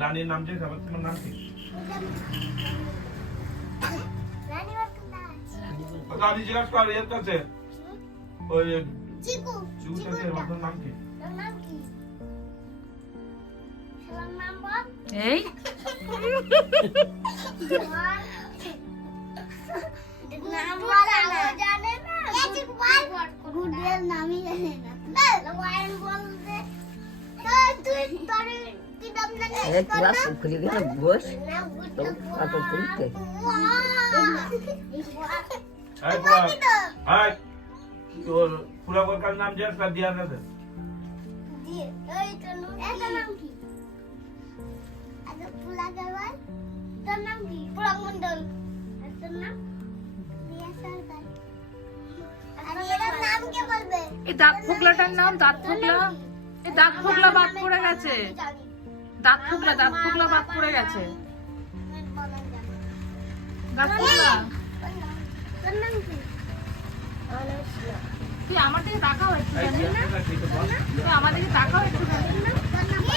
রানীর নাম যে খাবার তোমার নাম কি? রানীবার রানী জিজ্ঞাসা কর এর কাছে ওই চিকু চুল কাছে চিকুটা। নাম কি? নাম কি? তোর নাম বল। এই? নাম বলে জানে না। চিকু বল। গুডের নামই জানে না। বলতে। তুই তোর কি নাম জানিস এই তোরা খুলে গেলে বস। না তো ফটো তুলতে এই পুরা হাই। তোর পুরা কার নাম দিয়ার কাছে দিয়ে এই তোর নাম এটার নাম কি গাওয়ার তোর নাম কি পুলা মন্ডল তোর নাম রিয়া সরকার আর এটার নাম কে বলবে এই দাঁত ফোকলাটার নাম দাঁত ফোকলা। এই দাঁত ফোকলা বাদ পড়ে গেছে। দাঁত ফোকলা দাঁত ফোকলা বাদ পড়ে গেছে। দাঁত ফোকলা? তুই আমার দিকে তাকাও একটু তুই আমার দিকে তাকাও একটু লক্ষ্মী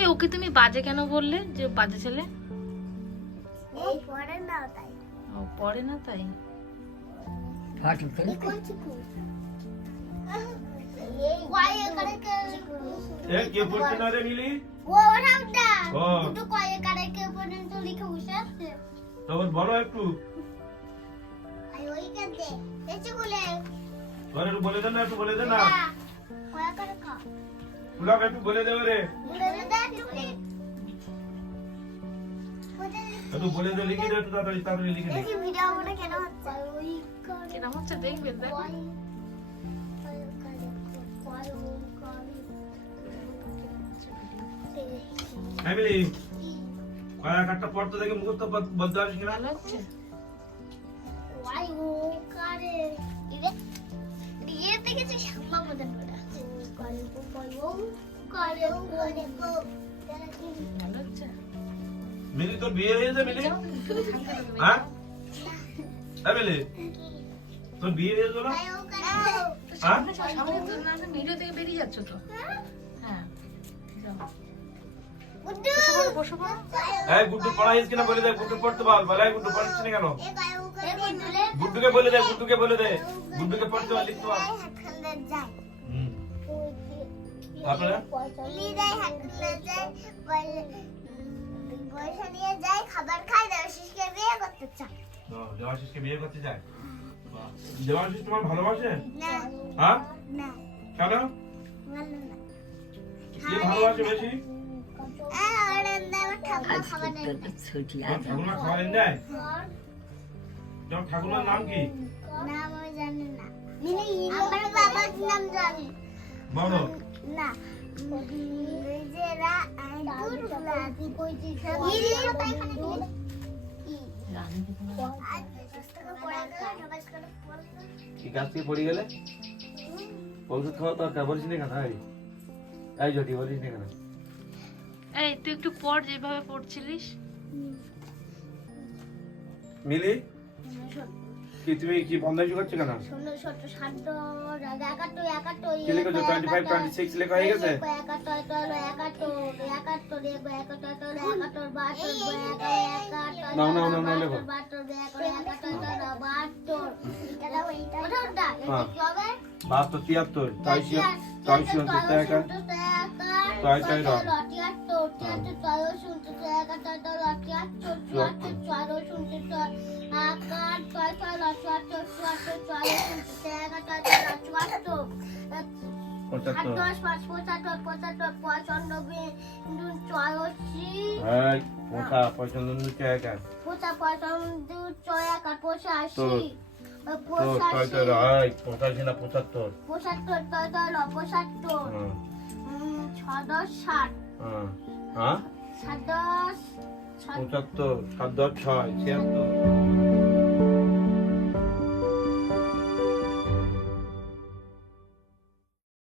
এই ওকে তুমি বাজে কেন বললে যে বাজে ছেলে? পড়ে না তাই। ও পড়ে না তাই? ফটো তুলতে কোন চিকু? এই কয়ে করে কে এ না রে মিলি? ও ওঠাউটা তো কয়ে করে কে পর্যন্ত লিখে বসে আছে। তখন বলো একটু। আই ওই ঘরে একটু বলে দে না একটু বলে দে না। পুলাকে একটু বলে দেবে রে বলে দে তুমি একটু বলে দে। লিখে দে একটু তাড়াতাড়ি তাড়াতাড়ি লিখে দে। ভিডিও মনে কেন হচ্ছে? কিরম হচ্ছে দেখবে দেখ। হ্যাঁ মিলি কয়েক একটা পড়তে দেখে মুখস্থ বলতে কিনা? ভালো হচ্ছে। ওয়াই ও কারে। দিয়ে দেখেছি সাম্মা মতন করে গল্প বলব মিলি তোর বিয়ে হয়েছে মিলি হ্যাঁ হ্যাঁ মিলি তোর বিয়ে হয়েছে না হ্যাঁ সামনে তো না ভিডিও থেকে বেরিয়ে যাচ্ছ তো হ্যাঁ গুড্ডু পড়াইস কিনা বলে দে গুড্ডু পড়তে এই গুড্ডু পড়ছিস না কেন গুড্ডুকে বলে দে গুড্ডুকে বলে দে। গুড্ডুকে পড়তে বল লিখতে যায় তারপরে লিদাই হাত খান্দার যায় পয়সা নিয়ে যায় খাবার খায় দেবশিসকে বিয়ে করতে চায়? দেবাশিসকে বিয়ে করতে যায় বাহ। দেবাশিস তোমার ভালোবাসে না হ্যাঁ না কেন ভালো না কে ভালোবাসে বেশি আহ, ঠাকুমা খাবার দেয়? তোমার ঠাকুমার নাম কি? নাম আমি জানি না। আমার বাবার নাম জানি। বলো। না। নিজেরা দুর্গুলা ইরি কি? গাছ থেকে পড়ে গেলে? ওষুধ খাওয়া দরকার বলিস না কেন? এই এই যদি বলিস না কেন? এই তুই একটু পড় যেভাবে পড়ছিলিস। মিলি? কি তুমি কি বন্ধ করছ কেন কি লিখেছো টোয়েন্টি ফাইভ টোয়েন্টি সিক্স লেখা হয়ে গেছে নাও, নাও, নাও, নাও, লেখো। বাহাত্তর হ্যাঁ। তিয়াত্তর ছয়শি ছয়শি ছয় ছয় পঁচাত্তর। পঁচাত্তর পঁচাত্তর দশ ষাট। হ্যাঁ? পঁচাত্তর সাত দশ ছয় ছিয়াত্তর।